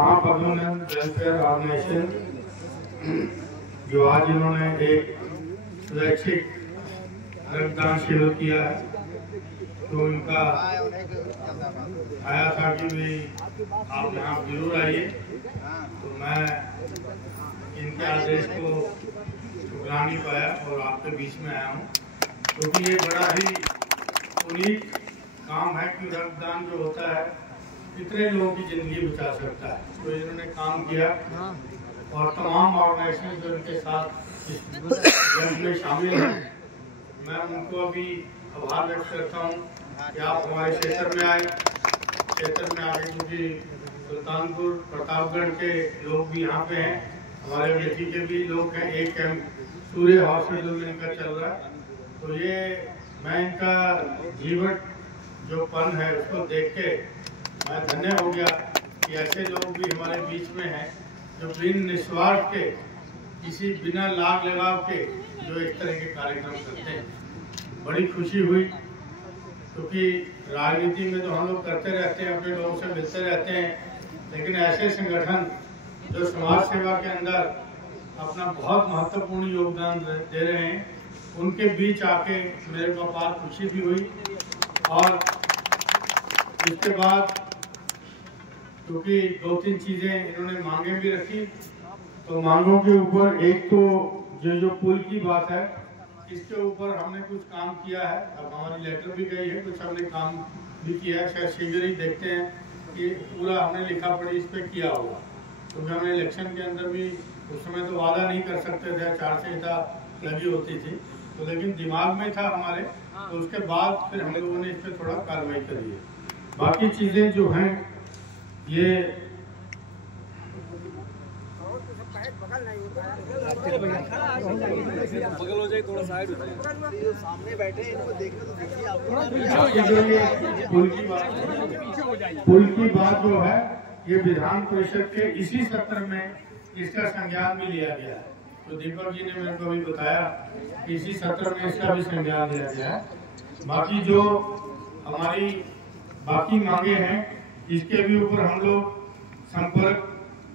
महापद्मनाभ welfare organisation जो आज इन्होंने एक स्वैच्छिक रक्तदान शिविर किया है, तो इनका आया था कि भाई आप यहाँ जरूर आइए। तो मैं इनके आदेश को ठुकरा नहीं पाया और आपके बीच में आया हूँ, क्योंकि ये बड़ा ही यूनिक काम है कि रक्तदान जो होता है कितने लोगों की जिंदगी बचा सकता है। तो इन्होंने काम किया और तमाम ऑर्गेनाइजेशन जो इनके साथ इस में शामिल हैं, मैं उनको अभी आभार व्यक्त करता हूँ कि आप हमारे क्षेत्र में आए। क्षेत्र में आए क्योंकि सुल्तानपुर प्रतापगढ़ के लोग भी यहाँ पे हैं, हमारे बेटी के भी लोग हैं। एक कैंप सूर्य हॉस्पिटल में इनका चल रहा है। तो ये मैं इनका जीवन जो पन है उसको देख के मैं धन्य हो गया कि ऐसे लोग भी हमारे बीच में हैं जो बिन निस्वार्थ के, किसी बिना लाग लगाव के जो इस तरह के कार्यक्रम करते हैं। बड़ी खुशी हुई, क्योंकि राजनीति में तो हम लोग करते रहते हैं, अपने लोगों से मिलते रहते हैं, लेकिन ऐसे संगठन जो समाज सेवा के अंदर अपना बहुत महत्वपूर्ण योगदान दे रहे हैं, उनके बीच आके मेरे को अपार खुशी भी हुई। और इसके बाद क्योंकि 2-3 चीज़ें इन्होंने मांगे भी रखी, तो मांगों के ऊपर एक तो जो पुल की बात है, इसके ऊपर हमने कुछ काम किया है। अब हमारी लेटर भी गई है, कुछ हमने काम भी किया है। शायद शीघ्र ही देखते हैं कि पूरा हमने लिखा पढ़ी इस पर किया होगा, क्योंकि हमने इलेक्शन के अंदर भी उस समय तो वादा नहीं कर सकते थे, आचार संहिता लगी होती थी, तो लेकिन दिमाग में था हमारे। तो उसके बाद फिर हम लोगों ने इस पर थोड़ा कार्रवाई करी है। बाकी चीज़ें जो हैं ये बगल हो जाए, थोड़ा साइड हो जाए, सामने बैठे इनको देखने तो देखिए आपको। पुल की बात जो है ये विधान परिषद के इसी सत्र में इसका संज्ञान भी लिया गया है। तो दीपक जी ने मेरे को भी बताया कि इसी सत्र में इसका भी संज्ञान लिया गया है। बाकी जो हमारी बाकी मांगे हैं, इसके भी ऊपर हम लोग संपर्क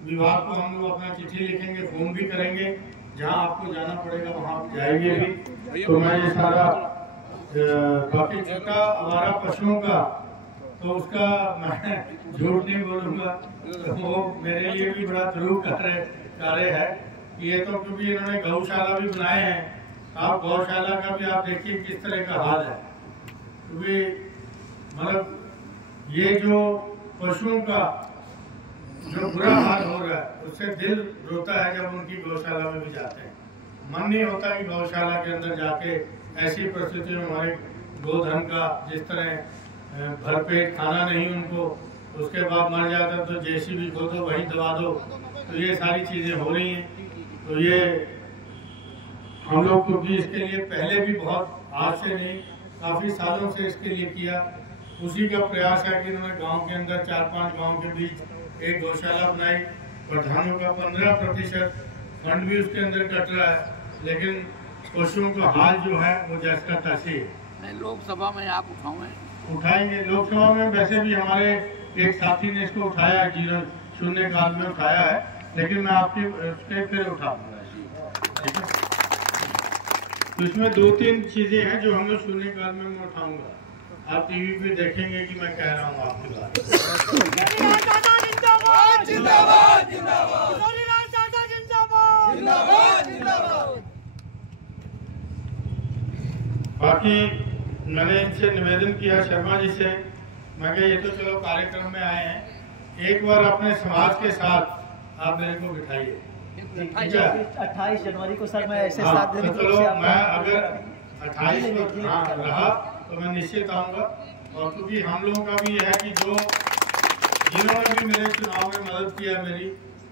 विभाग को हम लोग अपना चिट्ठी लिखेंगे, फोन भी करेंगे। जहां आपको जाना पड़ेगा वहां आप जाएंगे भी। तो मैं ये सारा बाकी छोटा हमारा पशुओं का, तो उसका मैं झूठ नहीं बोलूँगा, तो वो मेरे लिए भी बड़ा ध्रुव कार्य है। ये तो क्योंकि इन्होंने गौशाला भी बनाए हैं, आप गौशाला का भी आप देखिए किस तरह का हाल है। क्योंकि मतलब ये जो पशुओं का जो बुरा हाल हो रहा है, उससे दिल रोता है जब उनकी गौशाला में भी जाते हैं। मन नहीं होता कि गौशाला के अंदर जाके ऐसी परिस्थितियों में हमारे गोधन का जिस तरह भरपेट खाना नहीं उनको, उसके बाद मर जाता तो जेसीबी को दो वहीं दबा दो। तो ये सारी चीज़ें हो रही हैं। तो ये हम लोग क्योंकि इसके लिए पहले भी बहुत, आज से नहीं काफ़ी सालों से इसके लिए किया, उसी का प्रयास है कि इन्होंने गाँव के अंदर 4-5 गाँव के बीच एक गौशाला बनाई। प्रधानों का 15% फंड भी उसके अंदर कट रहा है, लेकिन पशुओं का हाल जो है वो जैसा तैसी है। लोकसभा में आप उठाएंगे लोकसभा में। वैसे भी हमारे एक साथी ने इसको उठाया है, 0 काल में उठाया है, लेकिन मैं आपके उसके फिर उठाऊंगा। ठीक है, तो इसमें 2-3 चीजें हैं जो हम लोग 0 काल में मैं उठाऊंगा। आप टीवी पे देखेंगे कि मैं कह रहा हूँ आपकी बात। जिंदाबाद जिंदाबाद जिंदाबाद। बाकी मैंने इनसे निवेदन किया, शर्मा जी से, मैं कहा ये तो चलो कार्यक्रम में आए हैं, एक बार अपने समाज के साथ आप मेरे को बिठाइए। 28 जनवरी को सर मैं ऐसे साथ तो चलो मैं अगर 28 को रहा तो मैं निश्चित आऊँगा। और क्योंकि हम लोगों का भी है कि जिन्होंने भी मेरे चुनाव में मदद किया मेरी,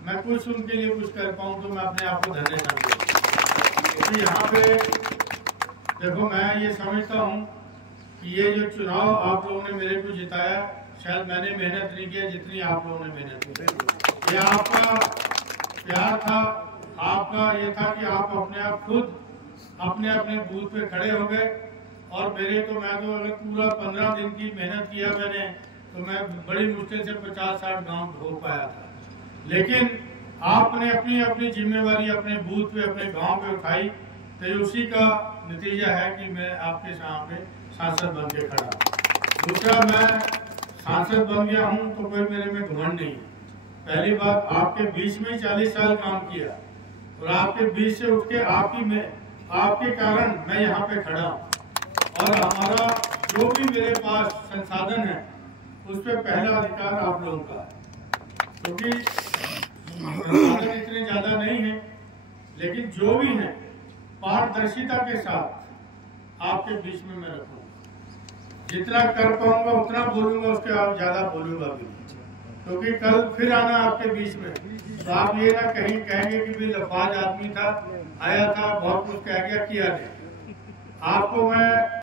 मैं कुछ उनके लिए कुछ कर पाऊँ तो मैं अपने आप को धन्य समझूँ। क्योंकि यहाँ पे देखो मैं ये समझता हूँ कि ये जो चुनाव आप लोगों ने मेरे को जिताया, शायद मैंने मेहनत नहीं किया जितनी आप लोगों ने मेहनत की। ये आपका प्यार था, आपका ये था कि आप अपने आप खुद अपने अपने बूथ पे खड़े हो गए। और मैं तो अगर पूरा 15 दिन की मेहनत किया मैंने, तो मैं बड़ी मुश्किल से 50-60 गांव हो पाया था। लेकिन आपने अपनी अपनी जिम्मेवारी अपने बूथ पे अपने गांव पे उठाई, तो उसी का नतीजा है कि मैं आपके सामने सांसद बन के खड़ा। दूसरा, मैं सांसद बन गया हूं तो कोई मेरे में घमंड नहीं है। पहली बात, आपके बीच में 40 साल काम किया और आपके बीच से उठ के आपके कारण मैं यहाँ पे खड़ा हूँ। और हमारा जो भी मेरे पास संसाधन है उस पर पहला अधिकार आप लोगों का है, क्योंकि संसाधन इतने ज्यादा नहीं है, लेकिन जो भी है पारदर्शिता के साथ आपके बीच में मैं रखूंगा। जितना कर पाऊंगा उतना बोलूंगा, उसके आप ज्यादा बोलूंगा भी, क्योंकि कल फिर आना आपके बीच में तो आप ये ना कहीं कहेंगे कि भी लफाज आदमी था, आया था, बहुत कुछ कह गया, किया नहीं। आपको मैं